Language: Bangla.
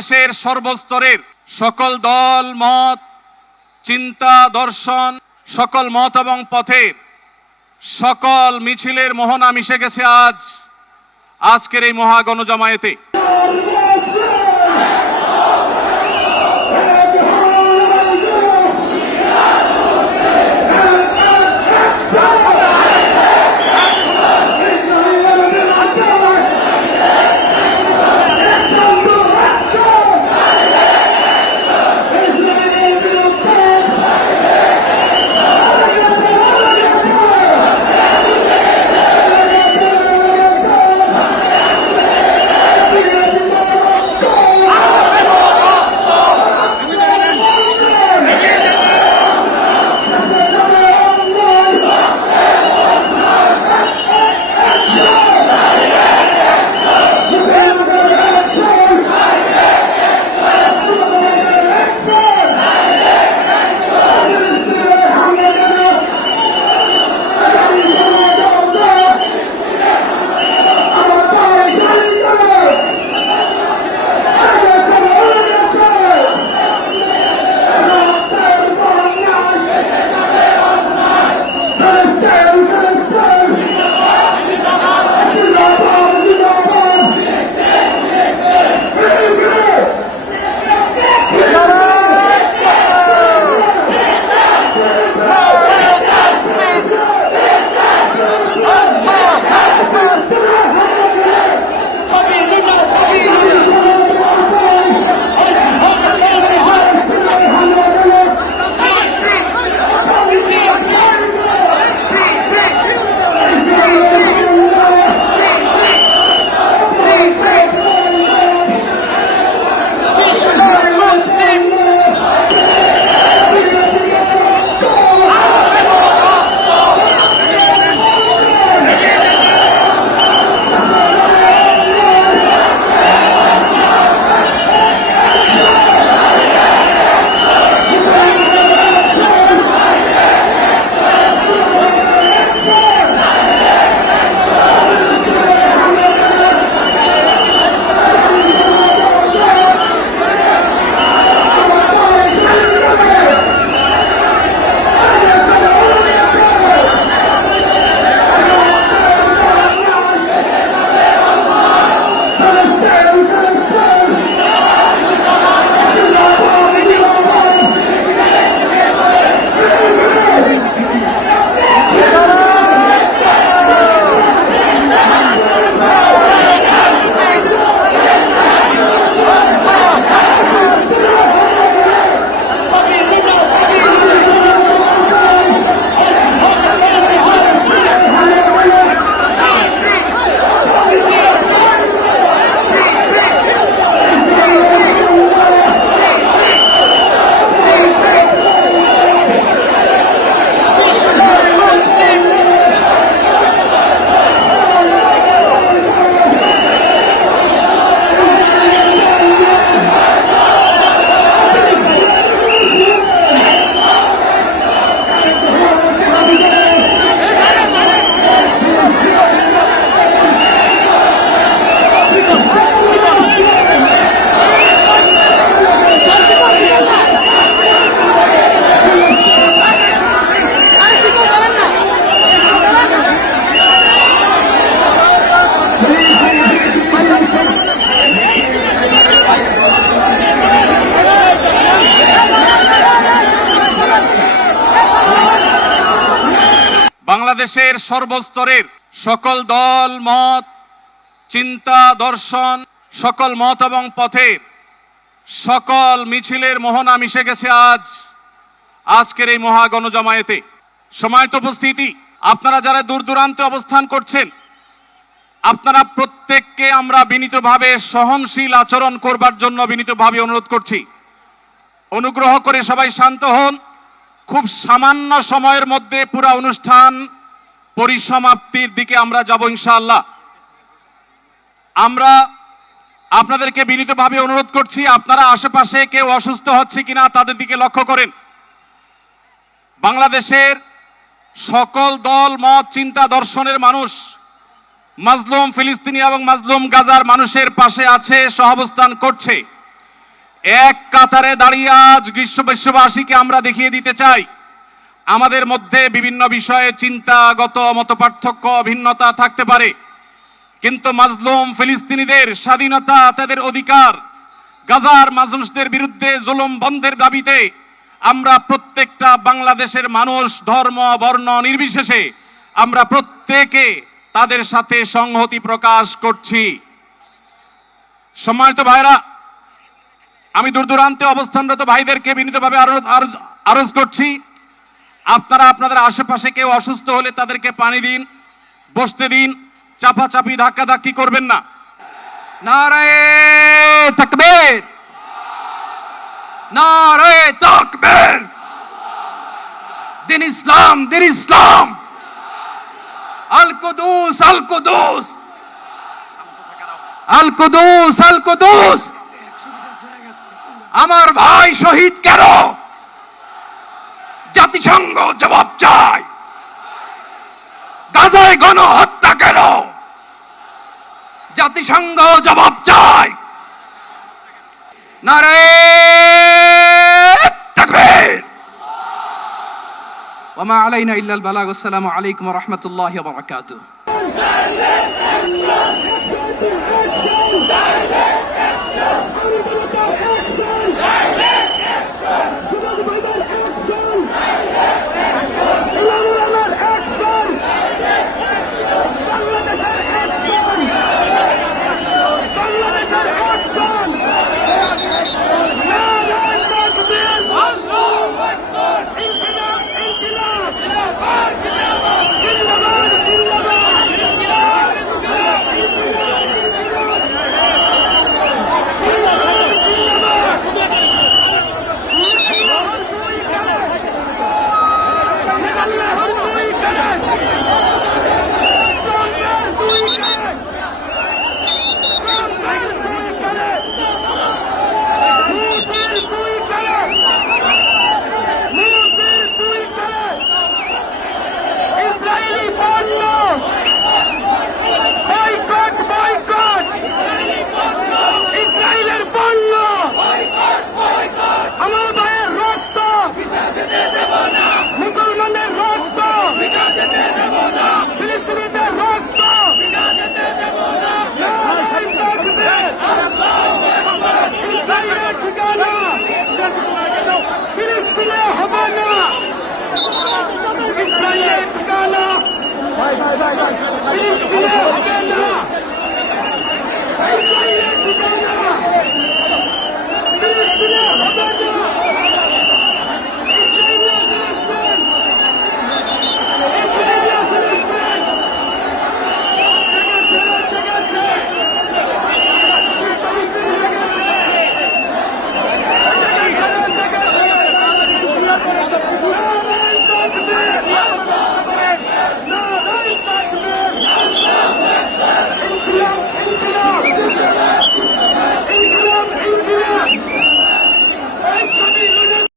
বাংলাদেশের সর্বস্তরের সকল দল মত, চিন্তা দর্শন, সকল মত এবং পথের সকল মিছিলের মোহনা মিশে গেছে আজকের এই মহা গণজামায়াতে। বাংলাদেশের সর্বস্তরের সকল দল মত, চিন্তা দর্শন, সকল মত এবং পথের সকল মিছিলের মোহনা মিশে গেছে আজকের এই মহা গণজামায়াতে। সম্মানিত উপস্থিতি, আপনারা যারা দূর দূরান্তে অবস্থান করছেন, আপনারা প্রত্যেককে আমরা বিনীতভাবে সহনশীল আচরণ করবার জন্য বিনীতভাবে অনুরোধ করছি। অনুগ্রহ করে সবাই শান্ত হন। খুব সামান্য সময়ের মধ্যে পুরো অনুষ্ঠান পরিসমাপ্তির দিকে আমরা যাব ইনশাআল্লাহ। আমরা আপনাদেরকে বিনীতভাবে অনুরোধ করছি, আপনারা আশেপাশে কেউ অসুস্থ হচ্ছে কিনা তাদের দিকে লক্ষ্য করেন। বাংলাদেশের সকল দল মত চিন্তা দর্শনের মানুষ মাজলুম ফিলিস্তিনি এবং মাজলুম গাজার মানুষের পাশে আছে, সহাবস্থান করছে। এক কাতারে দাঁড়িয়ে আজ বিশ্ববাসীকে আমরা দেখিয়ে দিতে চাই আমাদের মধ্যে বিভিন্ন বিষয়ে চিন্তাগত মতপার্থক্য ভিন্নতা থাকতে পারে, কিন্তু মাজলুম ফিলিস্তিনিদের স্বাধীনতা, তাদের অধিকার, গাজার মানুষদের বিরুদ্ধে জুলুম বন্ধের দাবিতে আমরা প্রত্যেকটা বাংলাদেশের মানুষ ধর্ম বর্ণ নির্বিশেষে আমরা প্রত্যেকে তাদের সাথে সংহতি প্রকাশ করছি। সম্মানিত ভাইরা, আমি দূর দূরান্তে অবস্থানরত ভাইদেরকে বিনীতভাবে আরজ করছি, আপনারা আপনাদের আশেপাশে কেউ অসুস্থ হলে তাদেরকে পানি দিন, বসতে দিন, চাপাচাপি ধাক্কাধাক্কি করবেন না। নারায়ে তাকবীর, নারায়ে তাকবীর। দিন ইসলাম, দিন ইসলাম। আল কুদুস, আল কুদুস, আল কুদুস, আল কুদুস। আমার ভাই শহীদ কেন? জাতিসংঘ জবাব চায়। গাজায় গণহত্যা কেন? জাতিসংঘ জবাব চায়। নারায়ে তাকবীর। ওয়া মা আলাইনা ইল্লাল বালাগ। আসসালামু আলাইকুম ওয়া রাহমাতুল্লাহি ওয়া বারাকাতুহু।